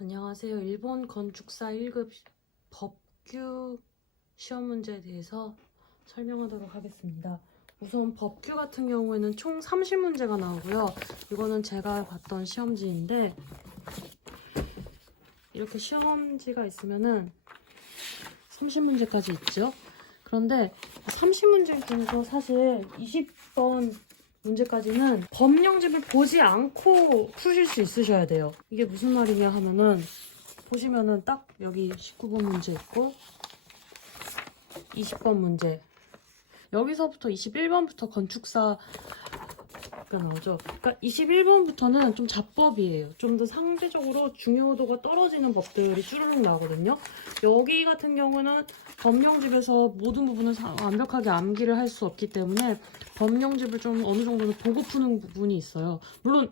안녕하세요. 일본 건축사 1급 법규 시험 문제에 대해서 설명하도록 하겠습니다. 우선 법규 같은 경우에는 총 30문제가 나오고요. 이거는 제가 봤던 시험지인데 이렇게 시험지가 있으면은 30문제까지 있죠. 그런데 30문제 중에서 사실 20번 문제까지는 법령집을 보지 않고 푸실 수 있으셔야 돼요. 이게 무슨 말이냐 하면은 보시면은 딱 여기 19번 문제 있고 20번 문제, 여기서부터 21번부터 건축사가 나오죠. 그러니까 21번부터는 좀 잡법이에요. 좀 더 상대적으로 중요도가 떨어지는 법들이 쭈르륵 나오거든요. 여기 같은 경우는 법령집에서 모든 부분을 완벽하게 암기를 할 수 없기 때문에 법령집을 좀 어느 정도는 보고 푸는 부분이 있어요. 물론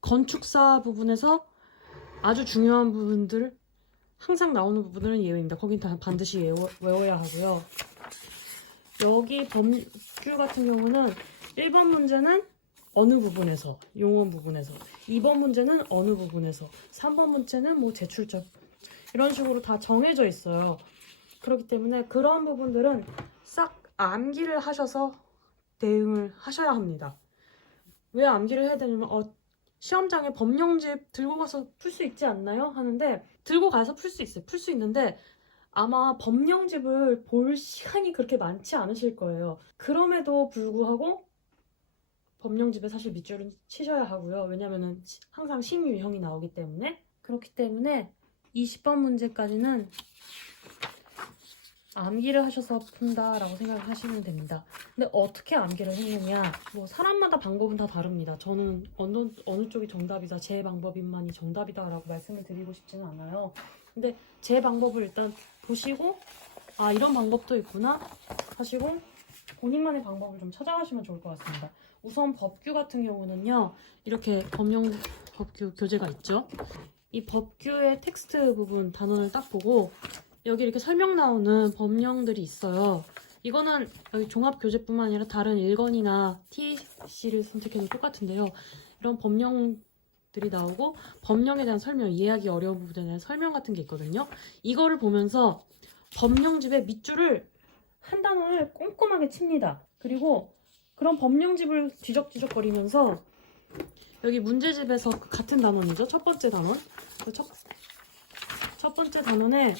건축사 부분에서 아주 중요한 부분들, 항상 나오는 부분들은 예외입니다. 거긴 다 반드시 외워야 하고요. 여기 법규 같은 경우는 1번 문제는 어느 부분에서, 용언 부분에서, 2번 문제는 어느 부분에서, 3번 문제는 뭐 제출적, 이런 식으로 다 정해져 있어요. 그렇기 때문에 그런 부분들은 싹 암기를 하셔서 대응을 하셔야 합니다. 왜 암기를 해야 되냐면 시험장에 법령집 들고 가서 풀 수 있지 않나요? 하는데 들고 가서 풀 수 있어요. 풀 수 있는데 아마 법령집을 볼 시간이 그렇게 많지 않으실 거예요. 그럼에도 불구하고 법령집에 사실 밑줄은 치셔야 하고요. 왜냐면은 항상 심유형이 나오기 때문에. 그렇기 때문에 20번 문제까지는 암기를 하셔서 푼다라고 생각을 하시면 됩니다. 근데 어떻게 암기를 했느냐, 뭐 사람마다 방법은 다 다릅니다. 저는 어느 쪽이 정답이다, 제 방법인만이 정답이다 라고 말씀을 드리고 싶지는 않아요. 근데 제 방법을 일단 보시고 아, 이런 방법도 있구나 하시고 본인만의 방법을 좀 찾아가시면 좋을 것 같습니다. 우선 법규 같은 경우는요, 이렇게 법규 교재가 있죠. 이 법규의 텍스트 부분 단원을 딱 보고 여기 이렇게 설명 나오는 법령들이 있어요. 이거는 여기 종합교재뿐만 아니라 다른 1권이나 TAC를 선택해도 똑같은데요. 이런 법령들이 나오고 법령에 대한 설명, 이해하기 어려운 부분에 대한 설명 같은 게 있거든요. 이거를 보면서 법령집의 밑줄을 한 단원을 꼼꼼하게 칩니다. 그리고 그런 법령집을 뒤적뒤적거리면서 여기 문제집에서 같은 단원이죠. 첫 번째 단원. 첫 번째 단원에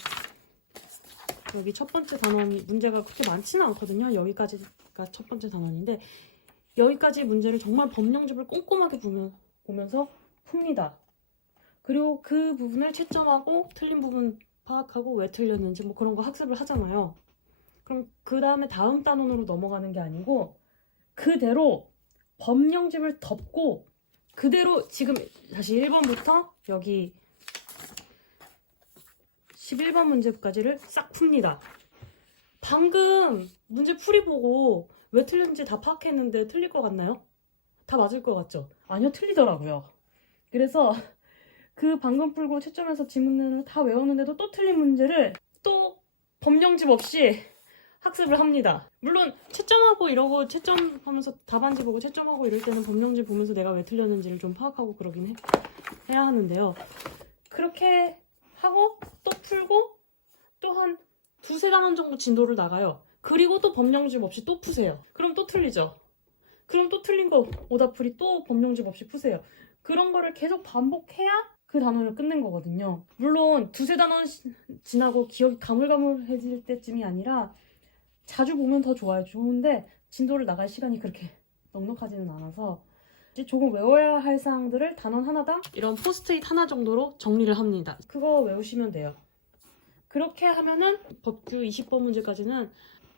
여기 첫 번째 단원이 문제가 그렇게 많지는 않거든요. 여기까지가 첫 번째 단원인데 여기까지 문제를 정말 법령집을 꼼꼼하게 보면서 풉니다. 그리고 그 부분을 채점하고 틀린 부분 파악하고 왜 틀렸는지 뭐 그런 거 학습을 하잖아요. 그럼 그 다음에 다음 단원으로 넘어가는 게 아니고 그대로 법령집을 덮고 그대로 지금 다시 1번부터 여기 11번 문제까지를 싹 풉니다. 방금 문제 풀이 보고 왜 틀렸는지 다 파악했는데 틀릴 것 같나요? 다 맞을 것 같죠? 아니요, 틀리더라고요. 그래서 그 방금 풀고 채점해서 지문을 다 외웠는데도 또 틀린 문제를 또 법령집 없이 학습을 합니다. 물론 채점하고 이러고 채점하면서 답안지 보고 채점하고 이럴 때는 법령집 보면서 내가 왜 틀렸는지를 좀 파악하고 그러긴 해야 하는데요. 그렇게 하고 또 풀고 또 한 두세 단원 정도 진도를 나가요. 그리고 또 법령집 없이 또 푸세요. 그럼 또 틀리죠. 그럼 또 틀린 거 오답풀이 또 법령집 없이 푸세요. 그런 거를 계속 반복해야 그 단원을 끝낸 거거든요. 물론 두세 단원 지나고 기억이 가물가물해질 때쯤이 아니라 자주 보면 더 좋아요. 좋은데 진도를 나갈 시간이 그렇게 넉넉하지는 않아서 이제 조금 외워야 할 사항들을 단원 하나당 이런 포스트잇 하나 정도로 정리를 합니다. 그거 외우시면 돼요. 그렇게 하면은 법규 20번 문제까지는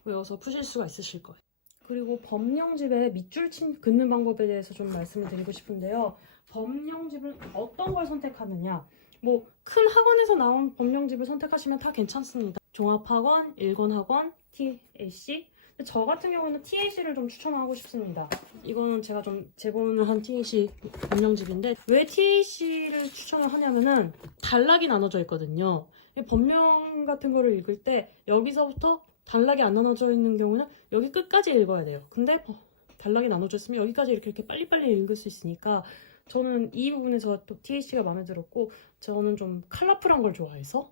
외워서 푸실 수가 있으실 거예요. 그리고 법령집에 밑줄 긋는 방법에 대해서 좀 말씀을 드리고 싶은데요. 법령집을 어떤 걸 선택하느냐, 뭐 큰 학원에서 나온 법령집을 선택하시면 다 괜찮습니다. 종합학원, 1권 학원, TAC. 저 같은 경우는 TAC를 좀 추천하고 싶습니다. 이거는 제가 좀 재본을 한 TAC 법령집인데 왜 TAC를 추천을 하냐면은 단락이 나눠져 있거든요. 법령 같은 거를 읽을 때 여기서부터 단락이 안 나눠져 있는 경우는 여기 끝까지 읽어야 돼요. 근데 단락이 나눠져 있으면 여기까지 이렇게 빨리빨리 읽을 수 있으니까 저는 이 부분에서 또 TAC가 마음에 들었고, 저는 좀 컬러풀한 걸 좋아해서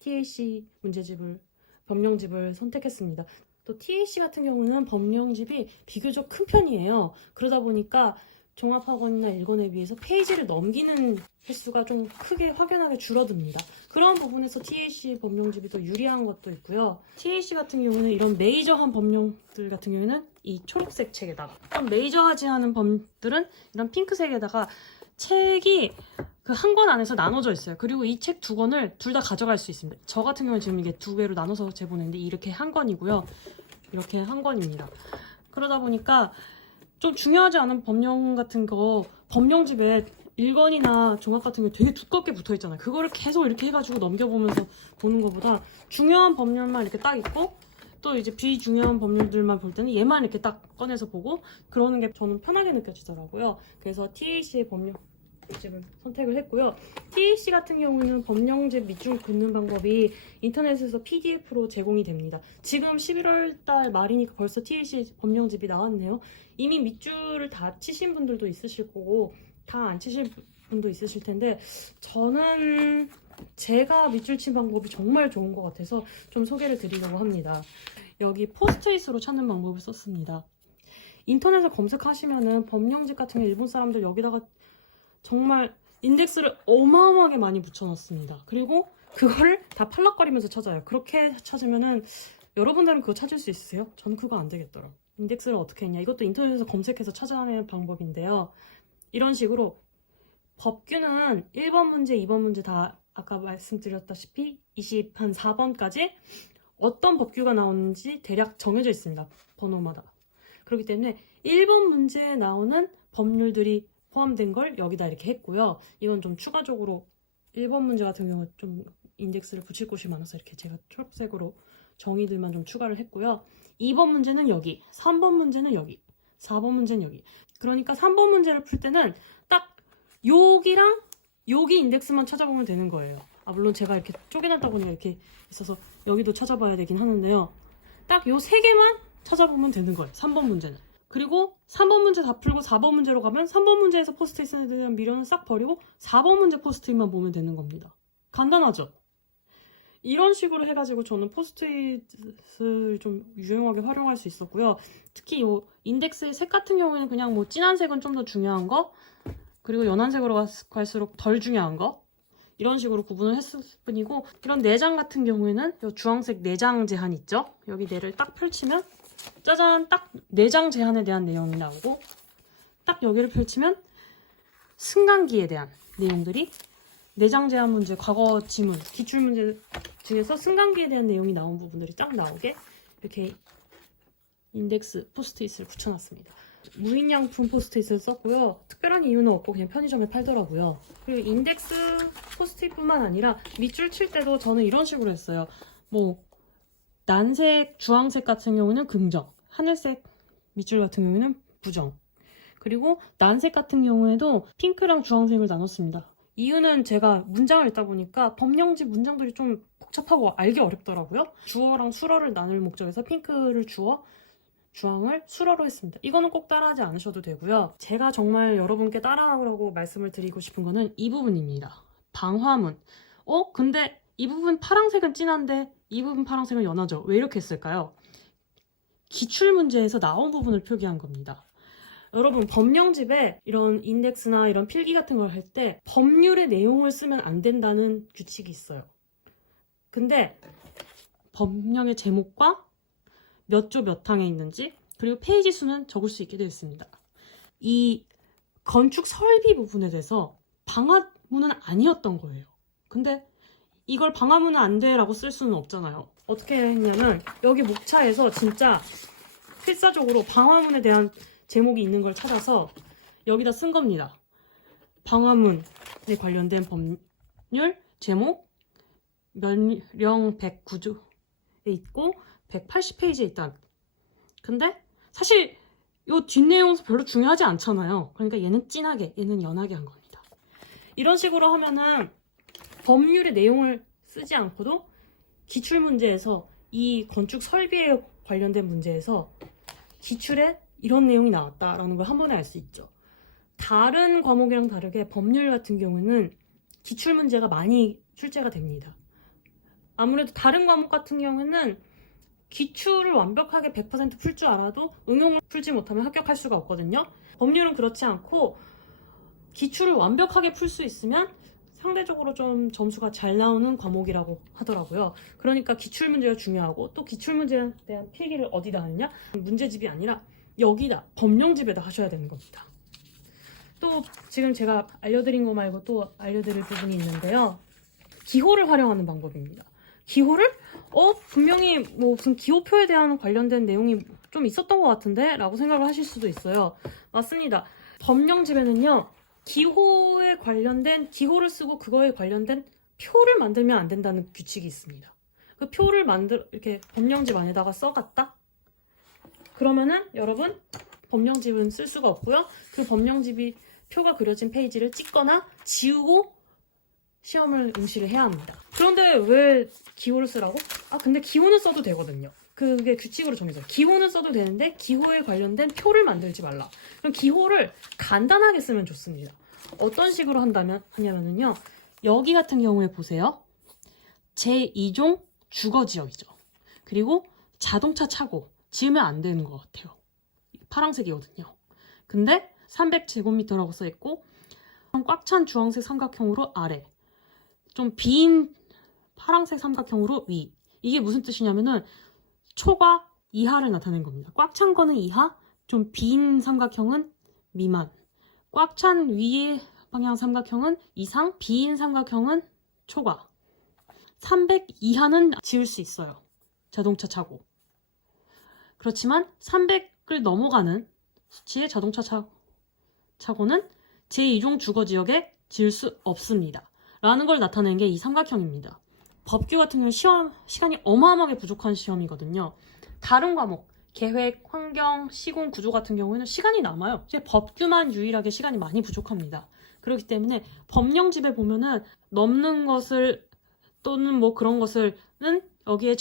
TAC 문제집을, 법령집을 선택했습니다. 또 TAC 같은 경우는 법령집이 비교적 큰 편이에요. 그러다 보니까 종합학원이나 일본에 비해서 페이지를 넘기는 횟수가 좀 크게 확연하게 줄어듭니다. 그런 부분에서 TAC 법령집이 더 유리한 것도 있고요. TAC 같은 경우는 이런 메이저한 법령들 같은 경우에는 이 초록색 책에다가, 좀 메이저하지 않은 법들은 이런 핑크색에다가 책이 그 한 권 안에서 나눠져 있어요. 그리고 이 책 두 권을 둘 다 가져갈 수 있습니다. 저 같은 경우는 지금 이게 두 개로 나눠서 제보냈는데 이렇게 한 권이고요. 이렇게 한 권입니다. 그러다 보니까 좀 중요하지 않은 법령 같은 거, 법령집에 1권이나 종합 같은 게 되게 두껍게 붙어 있잖아요. 그거를 계속 이렇게 해가지고 넘겨보면서 보는 것보다 중요한 법률만 이렇게 딱 있고, 또 이제 비중요한 법률들만 볼 때는 얘만 이렇게 딱 꺼내서 보고 그러는 게 저는 편하게 느껴지더라고요. 그래서 TAC의 법령집을 선택을 했고요. TAC 같은 경우는 법령집 밑줄 긋는 방법이 인터넷에서 PDF로 제공이 됩니다. 지금 11월 달 말이니까 벌써 TAC 법령집이 나왔네요. 이미 밑줄을 다 치신 분들도 있으실 거고 다 안 치실 분도 있으실 텐데, 저는 제가 밑줄 친 방법이 정말 좋은 것 같아서 좀 소개를 드리려고 합니다. 여기 포스트잇으로 찾는 방법을 썼습니다. 인터넷에 검색하시면은 법령집 같은 게 일본 사람들 여기다가 정말 인덱스를 어마어마하게 많이 붙여놨습니다. 그리고 그거를 다 팔락거리면서 찾아요. 그렇게 찾으면은 여러분들은 그거 찾을 수 있으세요? 저는 그거 안 되겠더라고요. 인덱스를 어떻게 했냐, 이것도 인터넷에서 검색해서 찾아내는 방법인데요. 이런 식으로 법규는 1번 문제, 2번 문제 다 아까 말씀드렸다시피 24번까지 어떤 법규가 나오는지 대략 정해져 있습니다. 번호마다. 그렇기 때문에 1번 문제에 나오는 법률들이 포함된 걸 여기다 이렇게 했고요. 이건 좀 추가적으로 1번 문제 같은 경우 좀 인덱스를 붙일 곳이 많아서 이렇게 제가 초록색으로 정의들만 좀 추가를 했고요. 2번 문제는 여기, 3번 문제는 여기, 4번 문제는 여기. 그러니까 3번 문제를 풀 때는 딱 여기랑 여기 인덱스만 찾아보면 되는 거예요. 물론 제가 이렇게 쪼개놨다 보니까 이렇게 있어서 여기도 찾아봐야 되긴 하는데요. 딱 요 세 개만 찾아보면 되는 거예요. 3번 문제는. 그리고 3번 문제 다 풀고 4번 문제로 가면 3번 문제에서 포스트잇에 대한 미련은 싹 버리고 4번 문제 포스트잇만 보면 되는 겁니다. 간단하죠? 이런 식으로 해가지고 저는 포스트잇을 좀 유용하게 활용할 수 있었고요. 특히 이 인덱스의 색 같은 경우에는 그냥 뭐 진한 색은 좀 더 중요한 거, 그리고 연한 색으로 갈수록 덜 중요한 거, 이런 식으로 구분을 했을 뿐이고, 이런 내장 같은 경우에는 이 주황색 내장 제한 있죠? 여기 내를 딱 펼치면 짜잔, 딱 내장 제한에 대한 내용이 나오고, 딱 여기를 펼치면 승강기에 대한 내용들이, 내장 제한 문제, 과거 지문, 기출 문제 중에서 승강기에 대한 내용이 나온 부분들이 쫙 나오게 이렇게 인덱스 포스트잇을 붙여놨습니다. 무인양품 포스트잇을 썼고요. 특별한 이유는 없고 그냥 편의점에 팔더라고요. 그리고 인덱스 포스트잇뿐만 아니라 밑줄 칠 때도 저는 이런 식으로 했어요. 뭐 난색, 주황색 같은 경우는 긍정, 하늘색 밑줄 같은 경우는 부정, 그리고 난색 같은 경우에도 핑크랑 주황색을 나눴습니다. 이유는 제가 문장을 읽다 보니까 법령집 문장들이 좀 복잡하고 알기 어렵더라고요. 주어랑 수어를 나눌 목적에서 핑크를 주어, 주황을 수어로 했습니다. 이거는 꼭 따라하지 않으셔도 되고요. 제가 정말 여러분께 따라하라고 말씀을 드리고 싶은 거는 이 부분입니다. 방화문. 근데 이 부분 파란색은 진한데 이 부분 파란색은 연하죠. 왜 이렇게 했을까요? 기출문제에서 나온 부분을 표기한 겁니다. 여러분, 법령집에 이런 인덱스나 이런 필기 같은 걸 할 때 법률의 내용을 쓰면 안 된다는 규칙이 있어요. 근데 법령의 제목과 몇 조 몇 항에 있는지, 그리고 페이지 수는 적을 수 있게 되어 있습니다. 이 건축 설비 부분에 대해서 방화문은 아니었던 거예요. 근데 이걸 방화문은 안 돼 라고 쓸 수는 없잖아요. 어떻게 했냐면 여기 목차에서 진짜 필사적으로 방화문에 대한 제목이 있는 걸 찾아서 여기다 쓴 겁니다. 방화문에 관련된 법률 제목 면령 109조에 있고 180페이지에 있다. 근데 사실 이 뒷내용은 별로 중요하지 않잖아요. 그러니까 얘는 진하게, 얘는 연하게 한 겁니다. 이런 식으로 하면은 법률의 내용을 쓰지 않고도 기출문제에서 이 건축 설비에 관련된 문제에서 기출에 이런 내용이 나왔다라는 걸 한 번에 알 수 있죠. 다른 과목이랑 다르게 법률 같은 경우는 기출문제가 많이 출제가 됩니다. 아무래도 다른 과목 같은 경우는 기출을 완벽하게 100% 풀 줄 알아도 응용을 풀지 못하면 합격할 수가 없거든요. 법률은 그렇지 않고 기출을 완벽하게 풀 수 있으면 상대적으로 좀 점수가 잘 나오는 과목이라고 하더라고요. 그러니까 기출문제가 중요하고, 또 기출문제에 대한 필기를 어디다 하느냐? 문제집이 아니라 여기다, 법령집에다 하셔야 되는 겁니다. 또 지금 제가 알려드린 거 말고 또 알려드릴 부분이 있는데요. 기호를 활용하는 방법입니다. 기호를? 분명히 뭐 무슨 기호표에 대한 관련된 내용이 좀 있었던 것 같은데? 라고 생각을 하실 수도 있어요. 맞습니다. 법령집에는요, 기호에 관련된, 기호를 쓰고 그거에 관련된 표를 만들면 안 된다는 규칙이 있습니다. 그 표를 이렇게 법령집 안에다가 써갔다? 그러면은 여러분, 법령집은 쓸 수가 없고요. 그 법령집이 표가 그려진 페이지를 찍거나 지우고 시험을 응시를 해야 합니다. 그런데 왜 기호를 쓰라고? 근데 기호는 써도 되거든요. 그게 규칙으로 정해져요. 기호는 써도 되는데 기호에 관련된 표를 만들지 말라. 그럼 기호를 간단하게 쓰면 좋습니다. 어떤 식으로 하냐면요. 여기 같은 경우에 보세요. 제2종 주거지역이죠. 그리고 자동차 차고 지으면 안 되는 것 같아요. 파란색이거든요. 근데 300제곱미터라고 써있고 꽉 찬 주황색 삼각형으로 아래, 좀 빈 파란색 삼각형으로 위. 이게 무슨 뜻이냐면은 초과 이하를 나타낸 겁니다. 꽉 찬 거는 이하, 좀 빈 삼각형은 미만, 꽉 찬 위의 방향 삼각형은 이상, 빈 삼각형은 초과. 300 이하는 지을 수 있어요. 자동차 차고. 그렇지만 300을 넘어가는 수치의 자동차 차고는 제2종 주거지역에 지을 수 없습니다. 라는 걸 나타내는 게 이 삼각형입니다. 법규 같은 경우는 시간이 어마어마하게 부족한 시험이거든요. 다른 과목, 계획, 환경, 시공, 구조 같은 경우에는 시간이 남아요. 법규만 유일하게 시간이 많이 부족합니다. 그렇기 때문에 법령집에 보면은 넘는 것을 또는 뭐 그런 것을은 여기에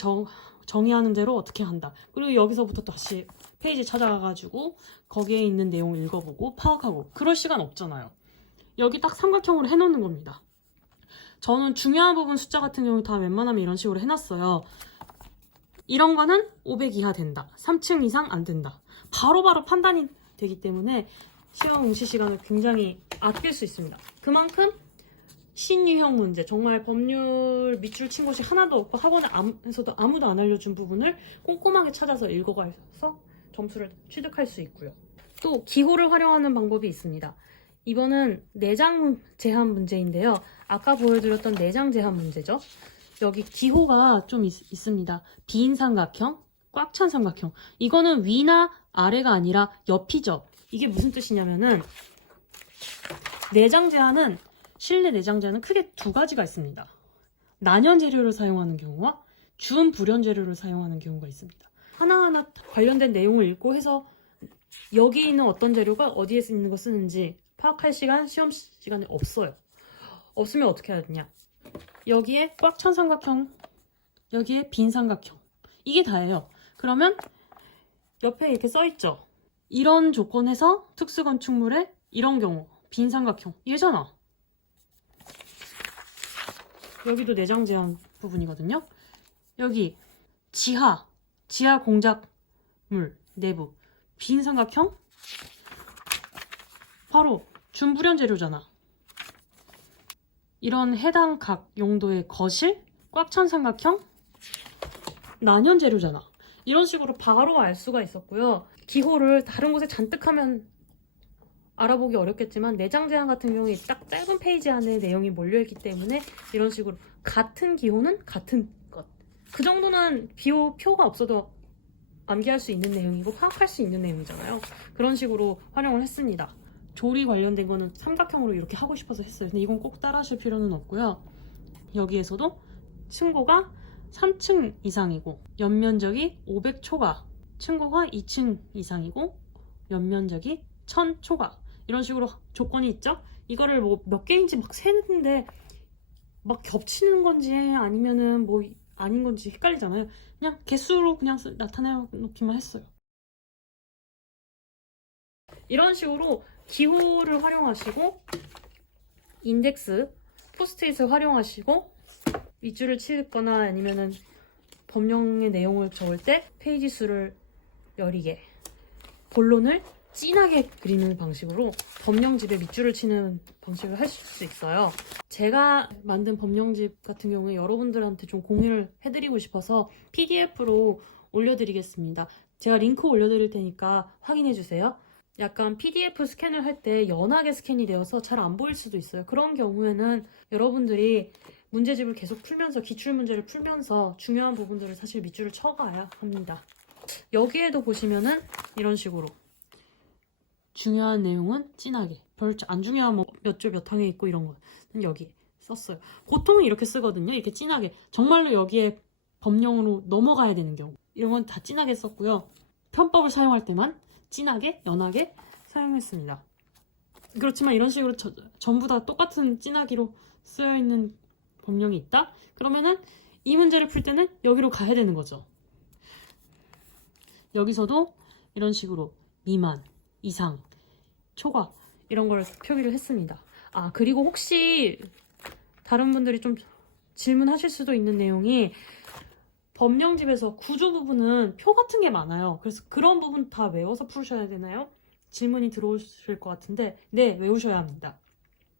정의하는 대로 어떻게 한다. 그리고 여기서부터 다시 페이지 찾아가가지고 거기에 있는 내용을 읽어보고 파악하고, 그럴 시간 없잖아요. 여기 딱 삼각형으로 해놓는 겁니다. 저는 중요한 부분 숫자 같은 경우 다 웬만하면 이런 식으로 해놨어요. 이런 거는 500 이하 된다. 3층 이상 안 된다. 바로바로 판단이 되기 때문에 시험 응시 시간을 굉장히 아낄 수 있습니다. 그만큼 신유형 문제, 정말 법률 밑줄 친 곳이 하나도 없고 학원에서도 아무도 안 알려준 부분을 꼼꼼하게 찾아서 읽어가서 점수를 취득할 수 있고요. 또 기호를 활용하는 방법이 있습니다. 이번은 내장 제한 문제인데요. 아까 보여드렸던 내장 제한 문제죠. 여기 기호가 좀 있습니다. 빈 삼각형, 꽉 찬 삼각형. 이거는 위나 아래가 아니라 옆이죠. 이게 무슨 뜻이냐면은 내장 제한은, 실내 내장 제한은 크게 두 가지가 있습니다. 난연 재료를 사용하는 경우와 준 불연 재료를 사용하는 경우가 있습니다. 하나하나 관련된 내용을 읽고 해서 여기 있는 어떤 재료가 어디에 있는 거 쓰는지 파악할 시간, 시험 시간이 없어요. 없으면 어떻게 해야 되냐? 여기에 꽉 찬 삼각형, 여기에 빈 삼각형. 이게 다예요. 그러면 옆에 이렇게 써있죠? 이런 조건에서 특수건축물에 이런 경우, 빈 삼각형. 얘잖아. 여기도 내장 제한 부분이거든요. 여기 지하 공작물 내부 빈 삼각형, 바로 준불연 재료잖아. 이런 해당 각 용도의 거실, 꽉 찬 삼각형, 난연 재료잖아. 이런 식으로 바로 알 수가 있었고요. 기호를 다른 곳에 잔뜩 하면 알아보기 어렵겠지만 내장 제한 같은 경우에 딱 짧은 페이지 안에 내용이 몰려있기 때문에 이런 식으로 같은 기호는 같은 것. 그 정도는 표가 없어도 암기할 수 있는 내용이고 파악할 수 있는 내용이잖아요. 그런 식으로 활용을 했습니다. 조리 관련된 거는 삼각형으로 이렇게 하고 싶어서 했어요. 근데 이건 꼭 따라 하실 필요는 없고요. 여기에서도 층고가 3층 이상이고 연면적이 500 초과, 층고가 2층 이상이고 연면적이 1000 초과, 이런 식으로 조건이 있죠. 이거를 뭐 몇 개인지 막 세는데 막 겹치는 건지 아니면은 뭐 아닌 건지 헷갈리잖아요. 그냥 개수로 그냥 나타내 놓기만 했어요. 이런 식으로 기호를 활용하시고 인덱스, 포스트잇을 활용하시고 밑줄을 치거나 아니면은 법령의 내용을 적을 때 페이지 수를 여리게, 본론을 진하게 그리는 방식으로 법령집에 밑줄을 치는 방식을 할 수 있어요. 제가 만든 법령집 같은 경우에 여러분들한테 좀 공유를 해드리고 싶어서 PDF로 올려드리겠습니다. 제가 링크 올려드릴 테니까 확인해주세요. 약간 PDF 스캔을 할 때 연하게 스캔이 되어서 잘 안 보일 수도 있어요. 그런 경우에는 여러분들이 문제집을 계속 풀면서, 기출문제를 풀면서 중요한 부분들을 사실 밑줄을 쳐가야 합니다. 여기에도 보시면은 이런 식으로 중요한 내용은 진하게, 별 안 중요한 뭐 몇 줄 몇 항에 있고 이런 거는 여기 썼어요. 보통은 이렇게 쓰거든요. 이렇게 진하게, 정말로 여기에 법령으로 넘어가야 되는 경우 이런 건 다 진하게 썼고요. 편법을 사용할 때만 진하게, 연하게 사용했습니다. 그렇지만 이런 식으로 전부 다 똑같은 진하기로 쓰여있는 법령이 있다? 그러면은 이 문제를 풀 때는 여기로 가야 되는 거죠. 여기서도 이런 식으로 미만, 이상, 초과 이런 걸 표기를 했습니다. 아, 그리고 혹시 다른 분들이 좀 질문하실 수도 있는 내용이, 법령집에서 구조 부분은 표 같은 게 많아요. 그래서 그런 부분 다 외워서 풀으셔야 되나요? 질문이 들어오실 것 같은데, 네, 외우셔야 합니다.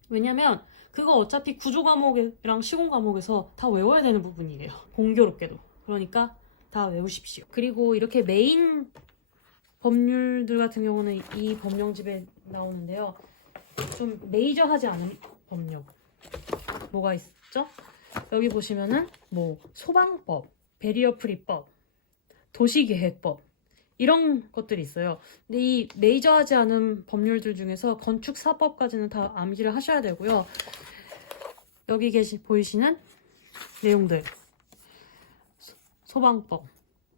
왜냐면 그거 어차피 구조 과목이랑 시공 과목에서 다 외워야 되는 부분이에요. 공교롭게도. 그러니까 다 외우십시오. 그리고 이렇게 메인 법률들 같은 경우는 이 법령집에 나오는데요. 좀 메이저하지 않은 법령 뭐가 있죠? 여기 보시면은 뭐 소방법, 배리어 프리법, 도시계획법 이런 것들이 있어요. 근데 이 메이저하지 않은 법률들 중에서 건축사법까지는 다 암기를 하셔야 되고요. 여기 보이시는 내용들, 소방법,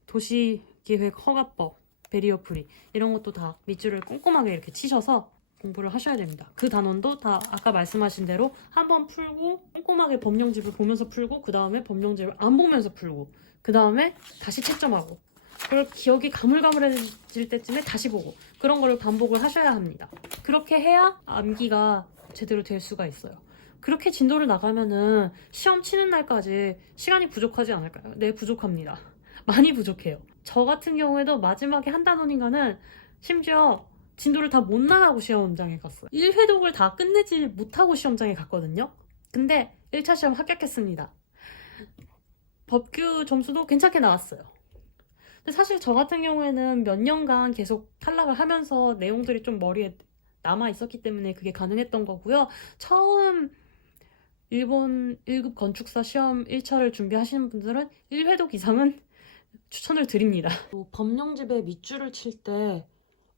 도시계획 허가법, 배리어 프리 이런 것도 다 밑줄을 꼼꼼하게 이렇게 치셔서 공부를 하셔야 됩니다. 그 단원도 다 아까 말씀하신 대로 한번 풀고 꼼꼼하게 법령집을 보면서 풀고, 그 다음에 법령집을 안 보면서 풀고, 그 다음에 다시 채점하고, 그걸 기억이 가물가물해질 때쯤에 다시 보고, 그런 거를 반복을 하셔야 합니다. 그렇게 해야 암기가 제대로 될 수가 있어요. 그렇게 진도를 나가면은 시험 치는 날까지 시간이 부족하지 않을까요? 네, 부족합니다. 많이 부족해요. 저 같은 경우에도 마지막에 한 단원인가는 심지어 진도를 다 못 나가고 시험장에 갔어요. 1회독을 다 끝내지 못하고 시험장에 갔거든요. 근데 1차 시험 합격했습니다. 법규 점수도 괜찮게 나왔어요. 근데 사실 저 같은 경우에는 몇 년간 계속 탈락을 하면서 내용들이 좀 머리에 남아 있었기 때문에 그게 가능했던 거고요. 처음 일본 1급 건축사 시험 1차를 준비하시는 분들은 1회독 이상은 추천을 드립니다. 또 법령집에 밑줄을 칠 때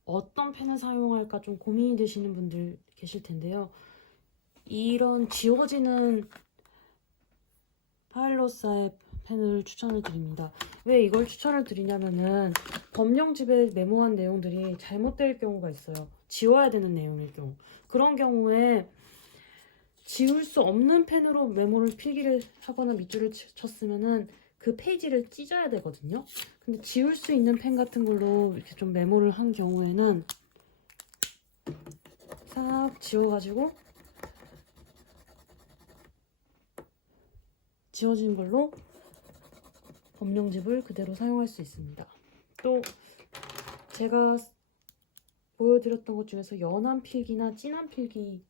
어떤 펜을 사용할까 좀 고민이 되시는 분들 계실 텐데요. 이런 지워지는 파일럿사의 펜을 추천을 드립니다. 왜 이걸 추천을 드리냐면은 법령집에 메모한 내용들이 잘못될 경우가 있어요. 지워야 되는 내용일 경우. 그런 경우에 지울 수 없는 펜으로 메모를 필기를 하거나 밑줄을 쳤으면은 그 페이지를 찢어야 되거든요. 근데 지울 수 있는 펜 같은 걸로 이렇게 좀 메모를 한 경우에는 싹 지워가지고 지워진 걸로 법령집을 그대로 사용할 수 있습니다. 또 제가 보여드렸던 것 중에서 연한 필기나 진한 필기가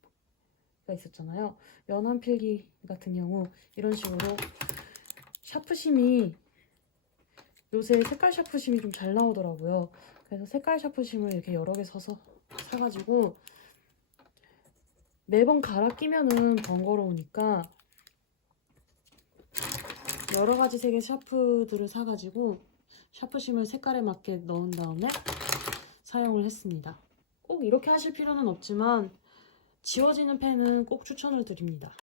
있었잖아요. 연한 필기 같은 경우 이런 식으로 샤프심이, 요새 색깔 샤프심이 좀 잘 나오더라고요. 그래서 색깔 샤프심을 이렇게 여러 개 사가지고 매번 갈아 끼면은 번거로우니까 여러 가지 색의 샤프들을 사가지고 샤프심을 색깔에 맞게 넣은 다음에 사용을 했습니다. 꼭 이렇게 하실 필요는 없지만 지워지는 펜은 꼭 추천을 드립니다.